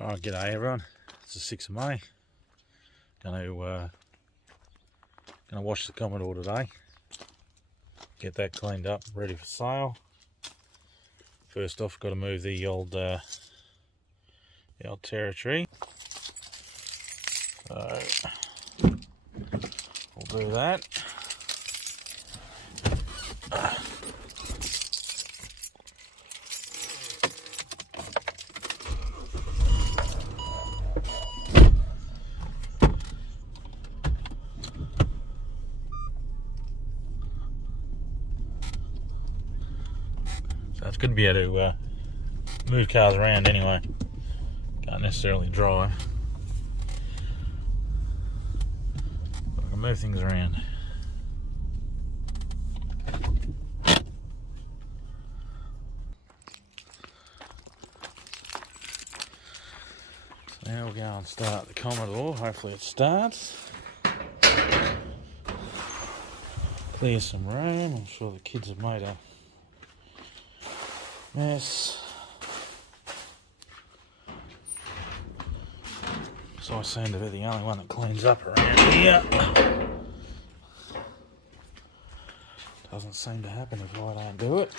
Alright, g'day everyone. It's the 6th of May. Gonna wash the Commodore today. Get that cleaned up, ready for sale. First off, got to move the old territory. So we'll do that. So it's good to be able to move cars around anyway. Can't necessarily drive. But I can move things around. So now we'll go and start the Commodore. Hopefully it starts. Clear some room. I'm sure the kids have made a mess. So I seem to be the only one that cleans up around here. Doesn't seem to happen if I don't do it.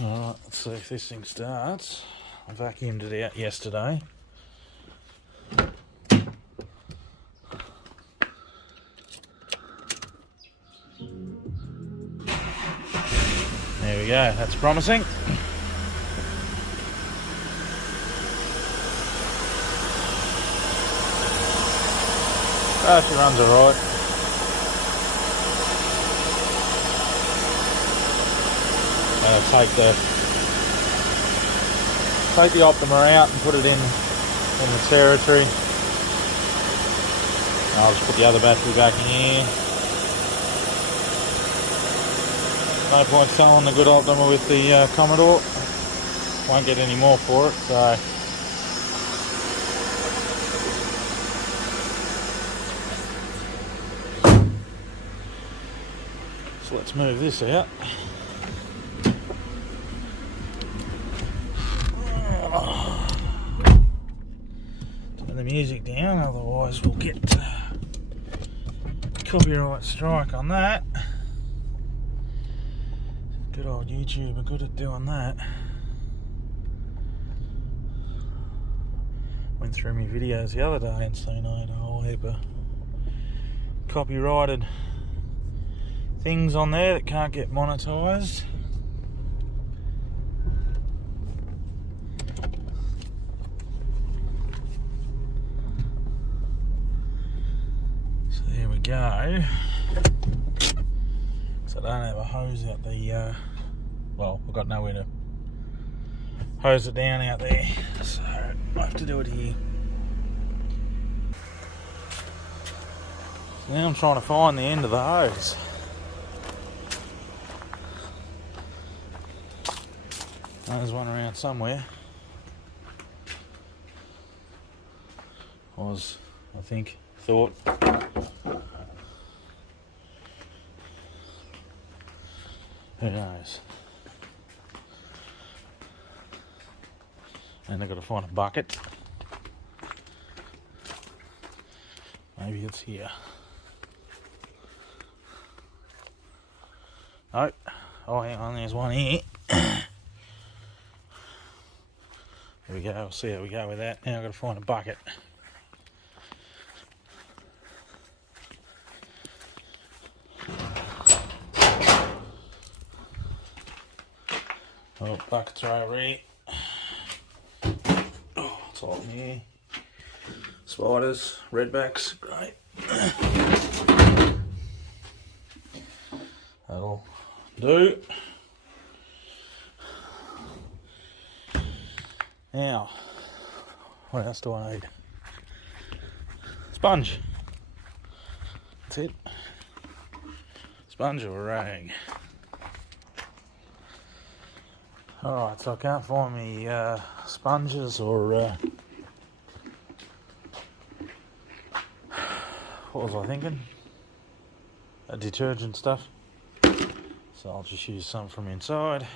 Alright, let's see if this thing starts. I vacuumed it out yesterday. There we go, that's promising. She runs alright. Take the Optima out and put it in the territory. I'll just put the other battery back in here. No point selling the good Optima with the Commodore. Won't get any more for it, so. So let's move this out. Turn the music down, otherwise we'll get copyright strike on that. Good old YouTube are good at doing that. Went through my videos the other day and seen I had a whole heap of copyrighted things on there that can't get monetised. So there we go. So I don't have a hose out the, well, I've got nowhere to hose it down out there, so I have to do it here. So now I'm trying to find the end of the hose. There's one around somewhere. I thought. Who knows? And I've got to find a bucket. Maybe it's here. Nope. Oh, hang on, there's one here. There we go, we'll see how we go with that. Now I've got to find a bucket. Oh, buckets are over here. Oh, it's all in here. Spiders, redbacks, great. That'll do. Now, what else do I need? Sponge. That's it. Sponge or a rag. Alright, so I can't find me sponges or what was I thinking? Detergent stuff. So I'll just use some from inside.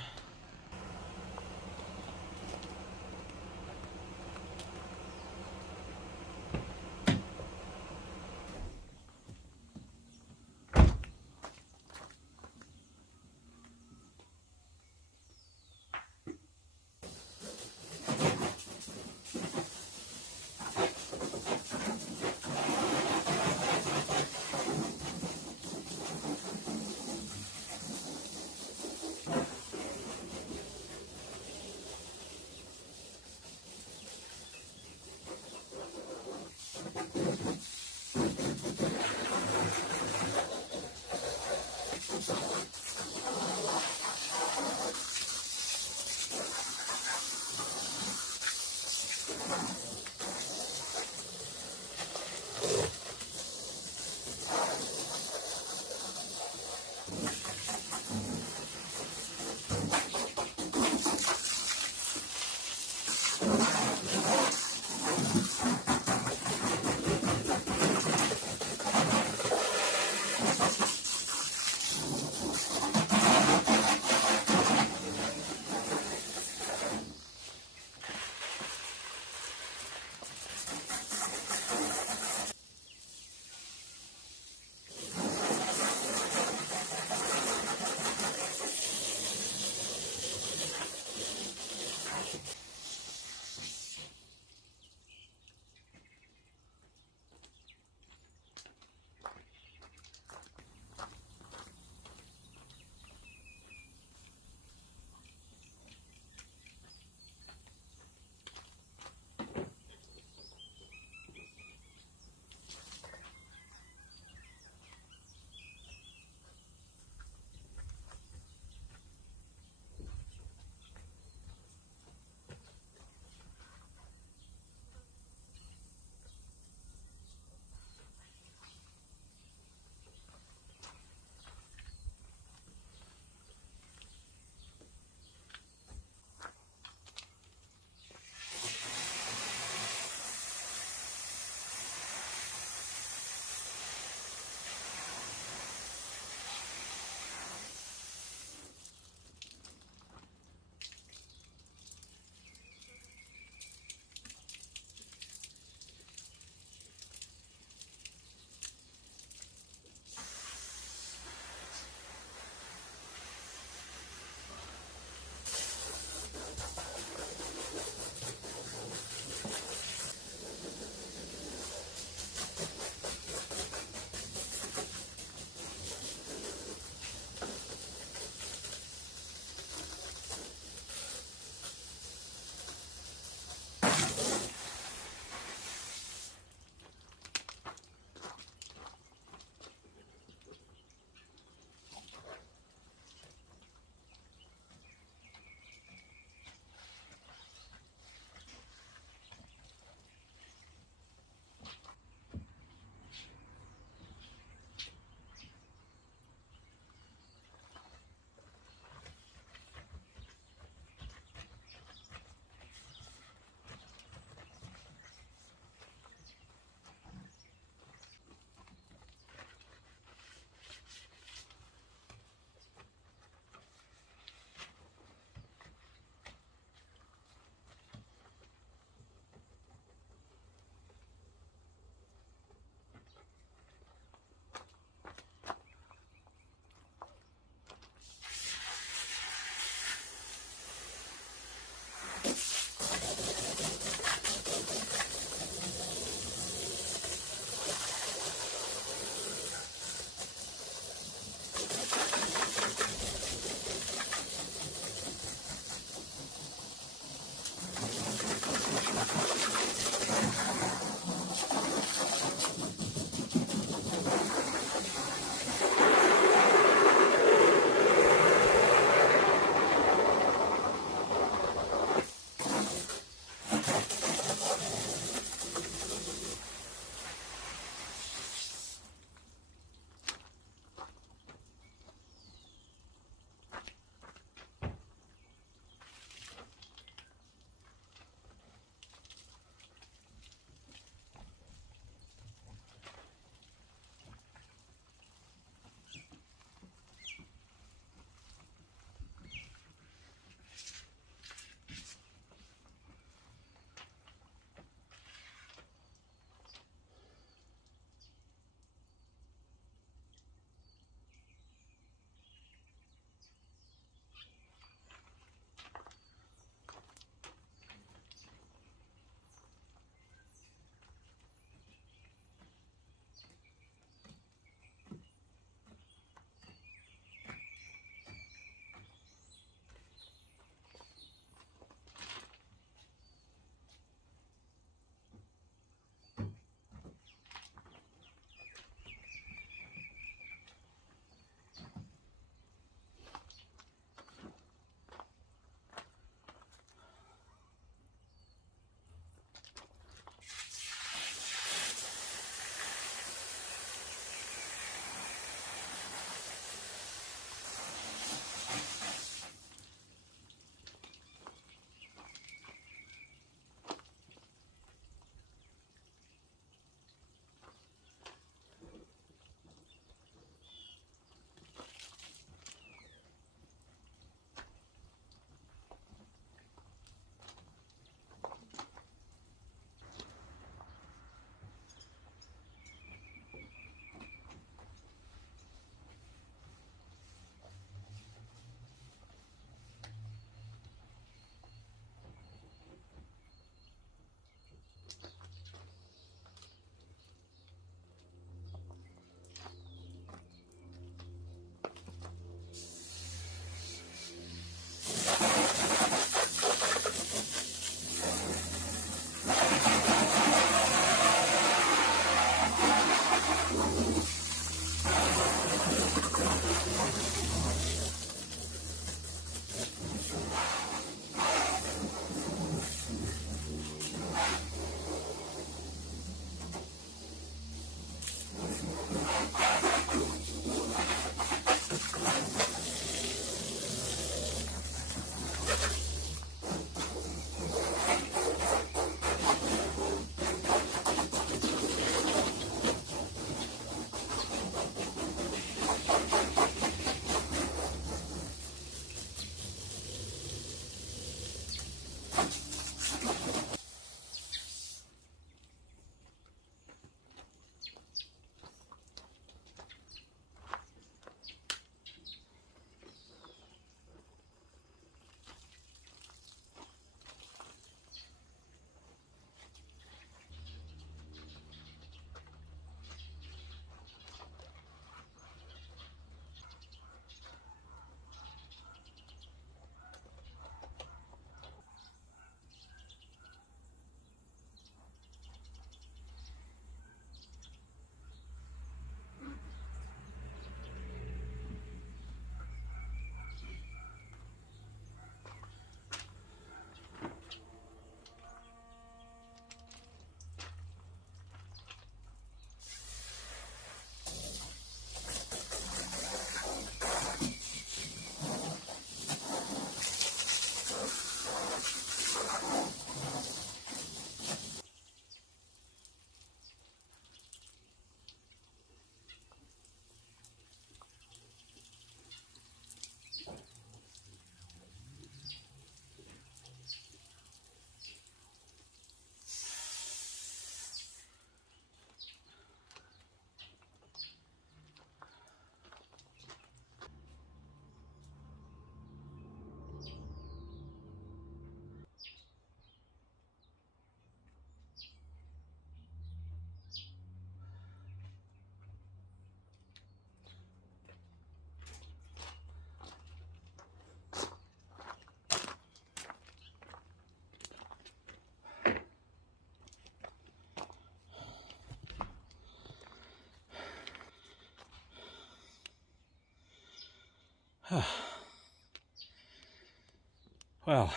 Well,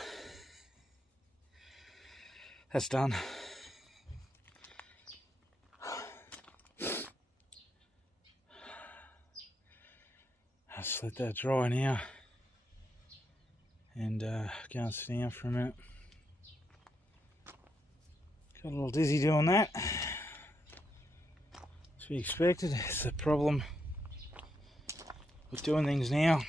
that's done. Let's let that dry now and go and sit down for a minute. Got a little dizzy doing that. To be expected. It's the problem with doing things now.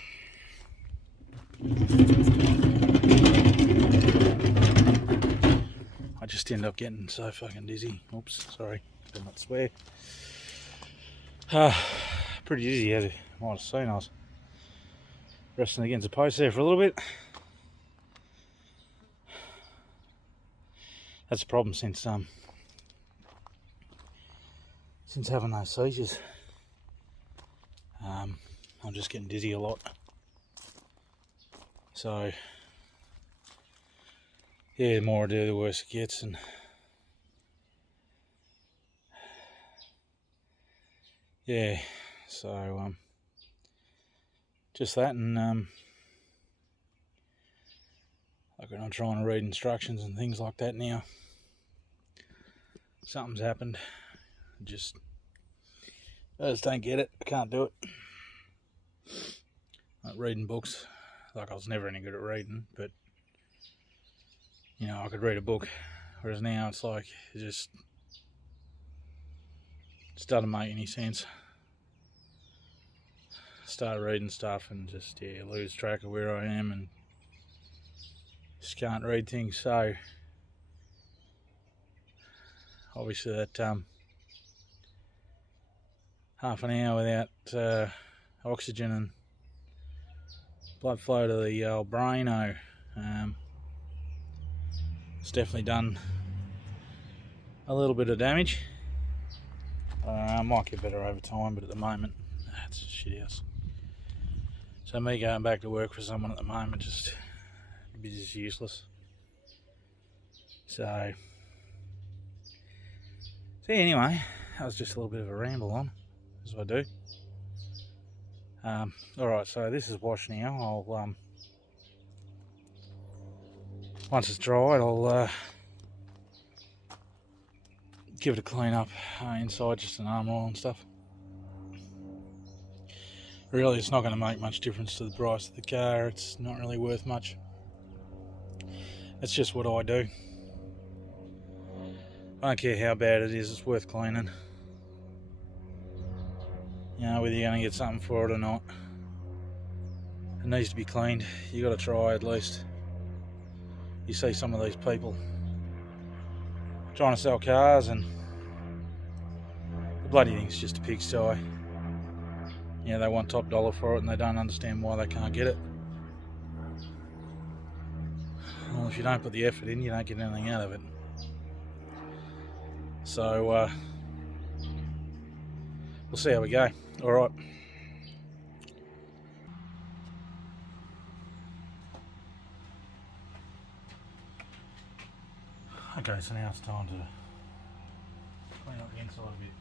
I just end up getting so fucking dizzy. Oops, sorry, better not swear. Pretty dizzy, as you might have seen. I was resting against a post there for a little bit. That's a problem since having those seizures. I'm just getting dizzy a lot. So yeah, the more I do, the worse it gets, and yeah, so just that, and like when I'm trying to read instructions and things like that now, something's happened. I just don't get it. I can't do it. Like reading books, like I was never any good at reading, but you know, I could read a book, whereas now it's like it just doesn't make any sense. Start reading stuff and just lose track of where I am and just can't read things. So obviously that half an hour without oxygen and blood flow to the old brain, it's definitely done a little bit of damage. I might get better over time, but at the moment, it's a shit house. So me going back to work for someone at the moment just useless. So anyway, that was just a little bit of a ramble on, as I do. Alright, so this is washed now. I'll once it's dried, I'll give it a clean up inside, just an arm oil and stuff. Really, it's not going to make much difference to the price of the car. It's not really worth much. It's just what I do. I don't care how bad it is, it's worth cleaning. You know, whether you're going to get something for it or not, it needs to be cleaned. You got to try at least. You see some of these people trying to sell cars, and the bloody thing's just a pigsty. You know, they want top dollar for it and they don't understand why they can't get it. Well, if you don't put the effort in, you don't get anything out of it. So we'll see how we go. Alright. Okay, so now it's time to clean up the inside a bit.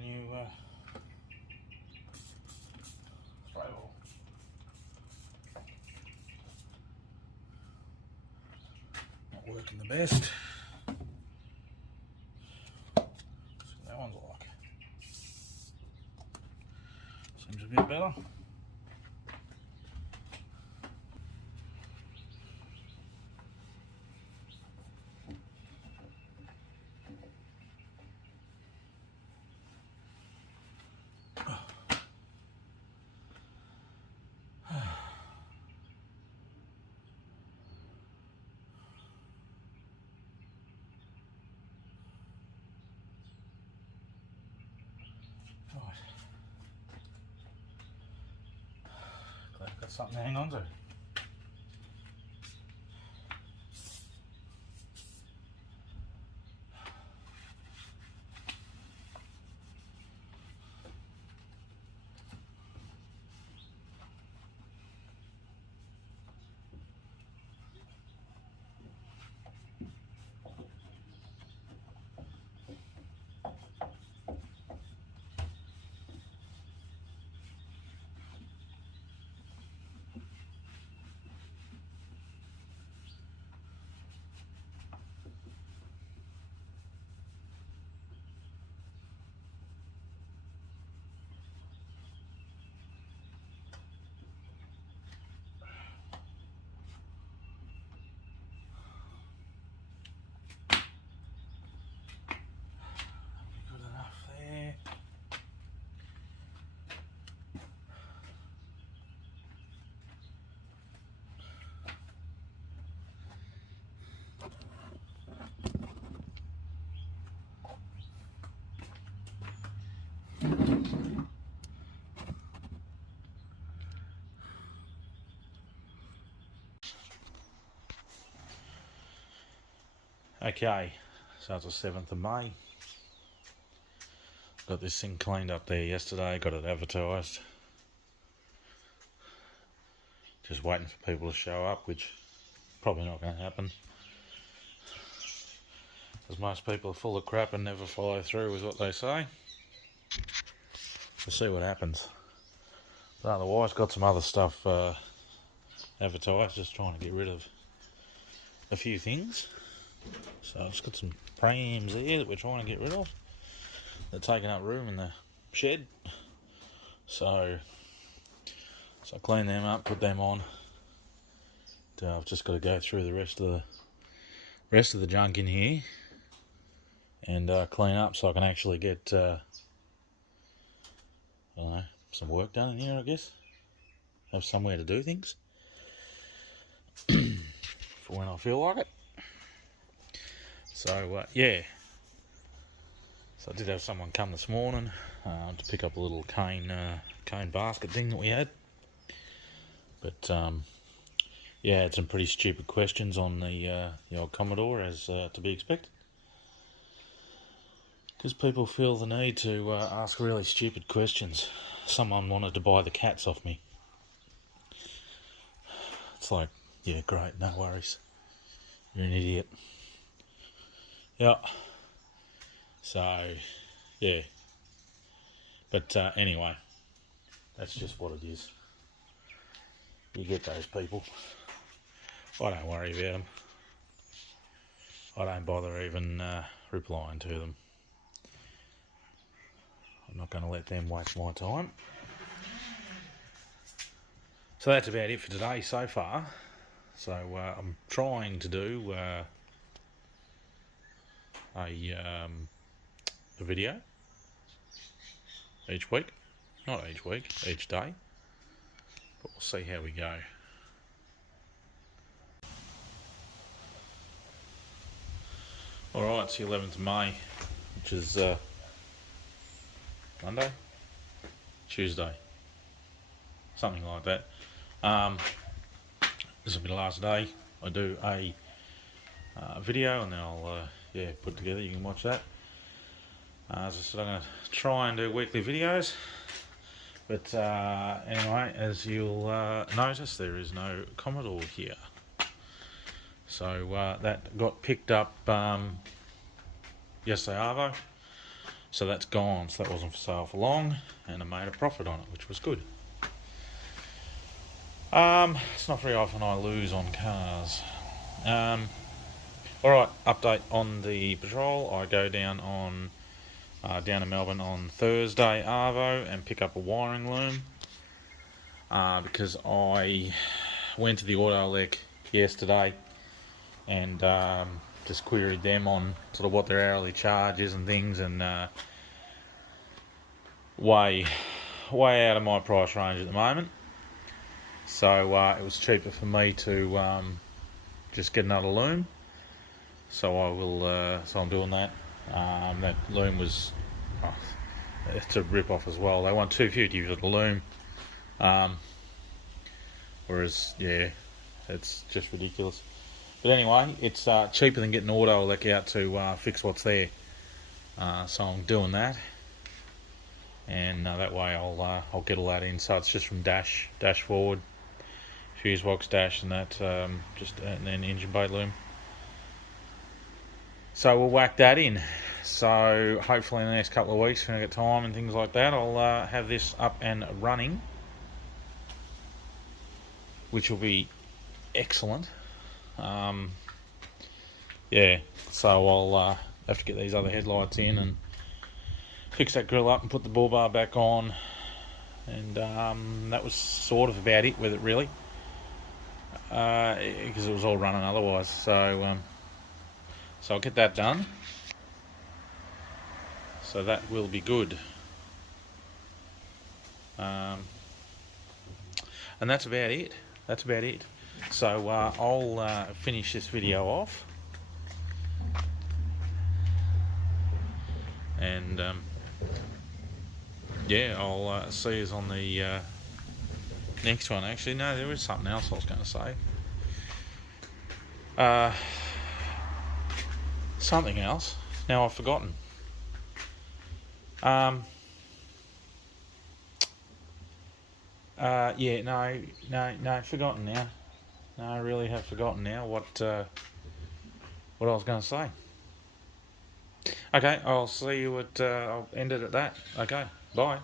a new spray ball. Not working the best. See what that one's like. Seems a bit better. Glad I've got something to hang on to. Good enough there. Okay, so it's the 7th of May. Got this thing cleaned up there yesterday, got it advertised. Just waiting for people to show up, which probably not going to happen. As most people are full of crap and never follow through with what they say. We'll see what happens. But otherwise, got some other stuff advertised, just trying to get rid of a few things. So I've just got some prams there that we're trying to get rid of. They're taking up room in the shed. So clean them up, put them on. I've just got to go through the rest of the junk in here and clean up so I can actually get I don't know, some work done in here, I guess. Have somewhere to do things for when I feel like it. So yeah, so I did have someone come this morning to pick up a little cane basket thing that we had, but yeah, had some pretty stupid questions on the old Commodore, as to be expected, because people feel the need to ask really stupid questions. Someone wanted to buy the cats off me. It's like, yeah, great, no worries, you're an idiot. Yeah, so, yeah, but anyway, that's just what it is. You get those people. I don't worry about them. I don't bother even replying to them. I'm not going to let them waste my time. So that's about it for today so far. So I'm trying to do a video each week, not each week, each day, but we'll see how we go. Alright, it's the 11th of May, which is Monday, Tuesday, something like that. This will be the last day I do a video, and then I'll yeah, put together, you can watch that. As I said, I'm going to try and do weekly videos, but anyway, as you'll notice, there is no Commodore here. So that got picked up yesterday arvo, So that's gone, so that wasn't for sale for long, and I made a profit on it, which was good. It's not very often I lose on cars. Alright, update on the patrol. I go down to Melbourne on Thursday, Arvo, and pick up a wiring loom. Because I went to the auto elec yesterday and just queried them on sort of what their hourly charge is and things, and way out of my price range at the moment. So it was cheaper for me to just get another loom. So I will. So I'm doing that. That loom was. It's a rip off as well. They want $250 for the loom. Whereas, yeah, it's just ridiculous. But anyway, it's cheaper than getting auto elec out to fix what's there. So I'm doing that, and that way I'll get all that in. So it's just from dash forward, fuse box dash, and that and then engine bay loom. So we'll whack that in. So hopefully in the next couple of weeks, when I get time and things like that, I'll have this up and running, which will be excellent. Yeah, so I'll have to get these other headlights in and fix that grill up and put the bull bar back on, and that was sort of about it with it, really, because it was all running otherwise. So I'll get that done. So that will be good. And that's about it. So I'll finish this video off, and yeah, I'll see you on the next one. Actually, no, there is something else I was going to say. Something else. Now I've forgotten. Yeah, no, forgotten now. No, I really have forgotten now what I was going to say. Okay, I'll see you at. I'll end it at that. Okay, bye.